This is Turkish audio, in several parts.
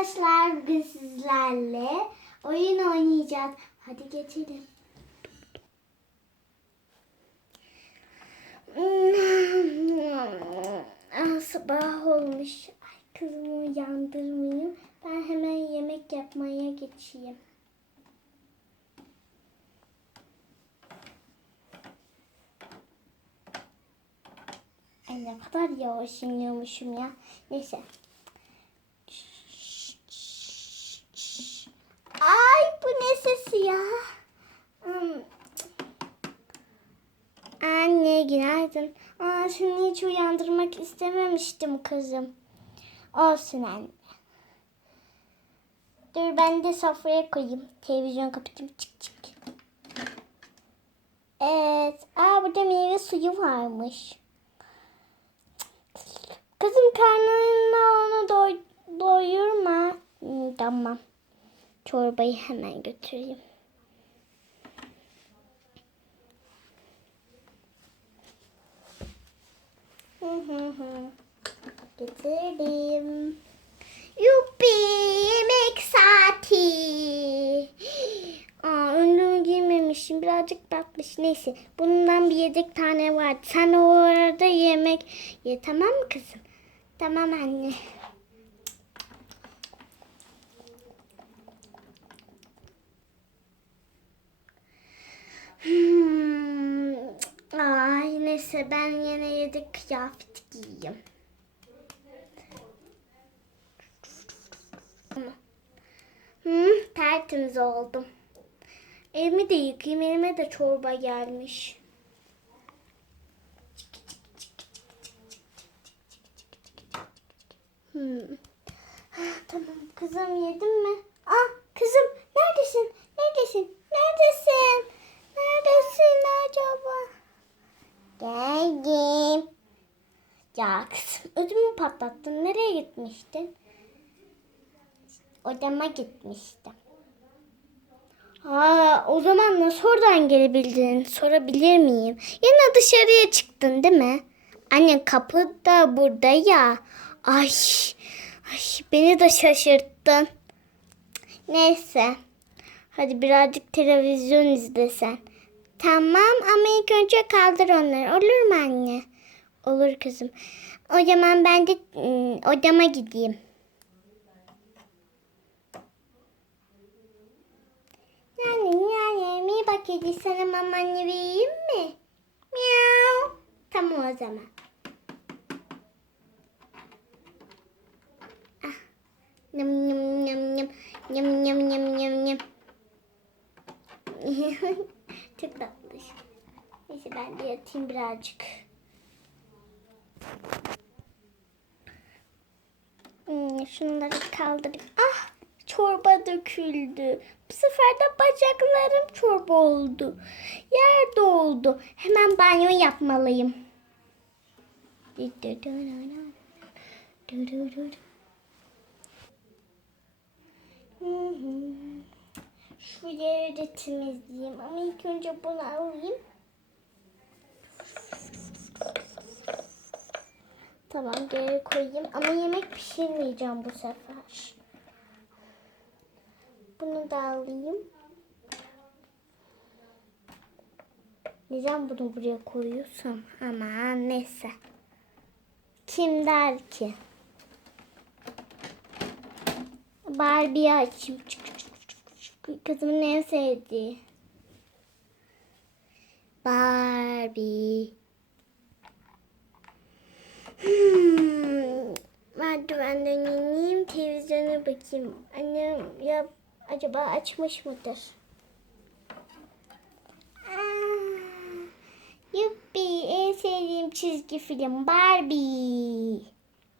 arkadaşlar bugün sizlerle oyun oynayacağız. Hadi geçelim. Ah, sabah olmuş. Ay kızımı uyandırmayayım. Ben hemen yemek yapmaya geçeyim. Ay ne kadar yavaş iniyormuşum ya. Neyse. Ay bu ne sesi ya? Hmm. Anne günaydın. Aa, seni hiç uyandırmak istememiştim kızım. Olsun anne. Dur ben de sofraya koyayım. Televizyon kapatayım. Çık çık. Evet. Aa burada meyve suyu varmış. Kızım karnına onu doy doyurma. Hmm, tamam. Çorbayı hemen götüreyim. Hı hı hı. Getirdim. Yuppi yemek saati. Aa, önlüğümü giymemişim. Birazcık batmış. Neyse. Bundan bir yedek tane var. Sen o arada yemek ye. Tamam mı kızım? Tamam anne. Hmm. Ay neyse ben yine yedek kıyafet giyeyim. Hmm, tertemiz oldum. Elimi de yıkayayım. Elime de çorba gelmiş. Hmm. Ah, Tamam kızım yedin mi? Ah kızım? Neredesin? Neredesin? Neredesin acaba? Geldim. Ya kızım ödümü patlattın. Nereye gitmiştin? Odama gitmiştim. Aa, o zaman nasıl oradan gelebildin? Sorabilir miyim? Yine dışarıya çıktın değil mi? Anne kapı da burada ya. Ay, ay beni de şaşırttın. Neyse. Hadi birazcık televizyon izlesen. Tamam ama ilk önce kaldır onları. Olur mu anne? Olur kızım. O zaman ben de ıı, odama gideyim. Yani yani mi bak kedi sana mamanı vereyim mi? Miau. Tamam o zaman. Ah. Yum yum yum yum. Yum yum yum yum. Çok tatlış. Neyse ben de yatayım birazcık. Hmm, şunları kaldırayım. Ah çorba döküldü. Bu sefer de bacaklarım çorba oldu. Yer doldu. Hemen banyo yapmalıyım. Şu yeri de temizleyeyim ama ilk önce bunu alayım. Tamam geri koyayım ama yemek pişirmeyeceğim bu sefer. Bunu da alayım. Neden bunu buraya koyuyorsam? Aman neyse. Kim der ki? Barbie'yi açayım. Kızımın en sevdiği. Barbie. Bakayım. Annem ya acaba açmış mıdır? Yuppi, en sevdiğim çizgi film Barbie.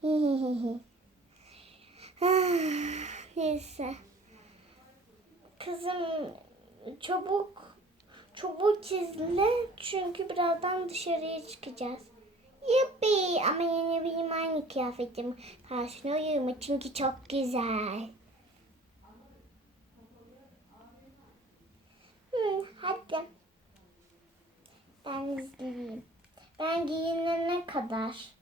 Ah, Neyse. Kızım çabuk çabuk çizle çünkü birazdan dışarıya çıkacağız. Yuppi ama yine benim aynı kıyafetim karşına uyumu çünkü çok güzel. Hı, hadi. Ben izleyeyim. Ben giyinene kadar.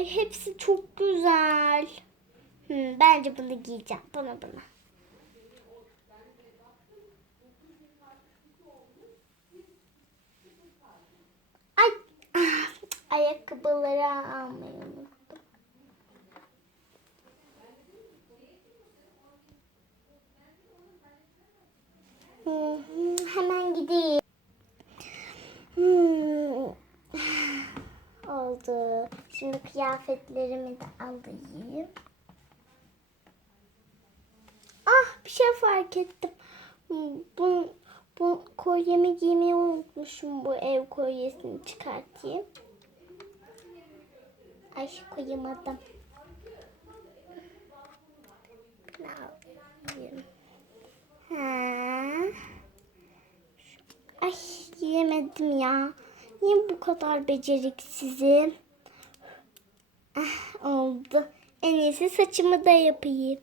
Ay hepsi çok güzel. Hmm, bence bunu giyeceğim. Bana bana. Ay ah, ayakkabıları almayı unuttum. Hemen gideyim. Hmm. Oldu. Şimdi kıyafetlerimi de alayım. Ah bir şey fark ettim. Bu, bu kolyemi giymeyi unutmuşum. Bu ev kolyesini çıkartayım. Ay koyamadım. Ne yapayım? Ha. Ay giyemedim ya. Niye bu kadar beceriksizim? Oldu. En iyisi saçımı da yapayım.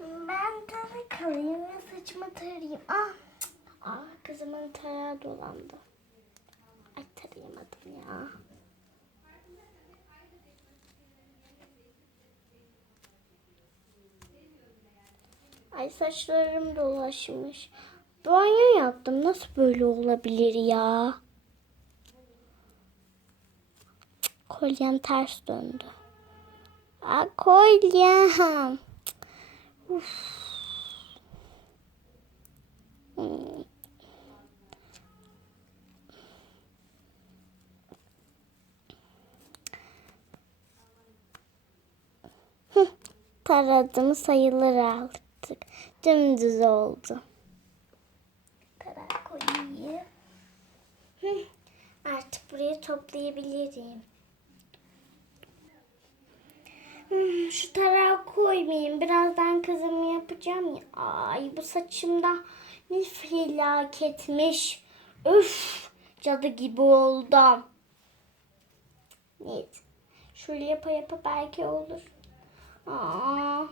Ben de kalayım ve saçımı tarayayım. Ah, ah kızımın tarağı dolandı. Ay tarayamadım ya. Ay saçlarım dolaşmış. Banyo yaptım. Nasıl böyle olabilir ya? Kolyem ters döndü. Aa, kolyem. Uf. Hmm. Taradım sayıları aldık. Dümdüz oldu. Hıh, Artık burayı toplayabilirim. Hmm, Şu tarağı koymayayım. Birazdan kızımı yapacağım ya. Ay bu saçımda ne felaketmiş. Üf, cadı gibi oldum. Neyse. Şöyle yapa yapa belki olur. Aa.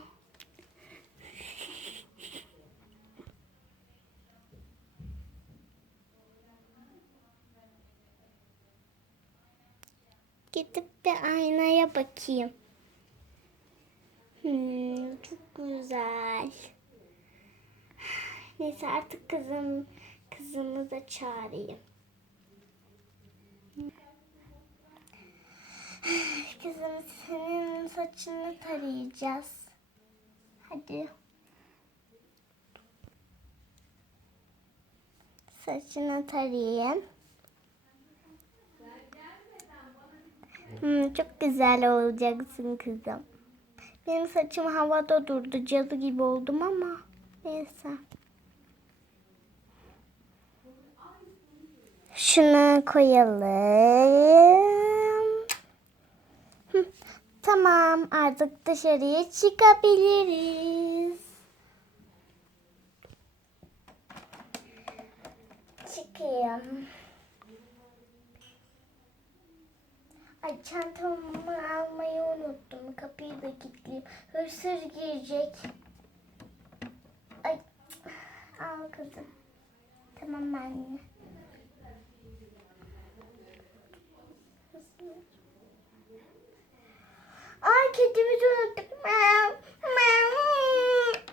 Gidip bir aynaya bakayım. Hmm, çok güzel. Neyse artık kızım kızımı da çağırayım. Kızım senin saçını tarayacağız. Hadi. Saçını tarayayım. Hmm, çok güzel olacaksın kızım. Benim saçım havada durdu. Cadı gibi oldum ama neyse. Şunu koyalım. Tamam artık dışarıya çıkabiliriz. Çıkayım. Ay çantamı almayı unuttum. Kapıyı da kilitleyeyim. Hırsız girecek. Ay al kızım. Tamam anne. Ay kedimi de unuttum. Meow, meow.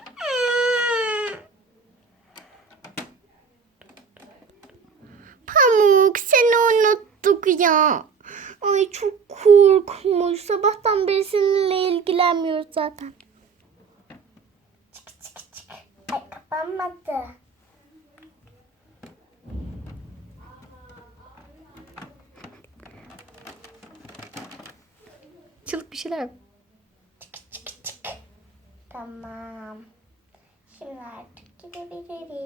Pamuk seni unuttuk ya. Ay çok korkmuş. Sabahtan beri seninle ilgilenmiyoruz zaten. Çık çık çık. Ay kapanmadı. Çılık bir şeyler. Çık çık çık. Tamam. Şimdi artık gidebiliriz.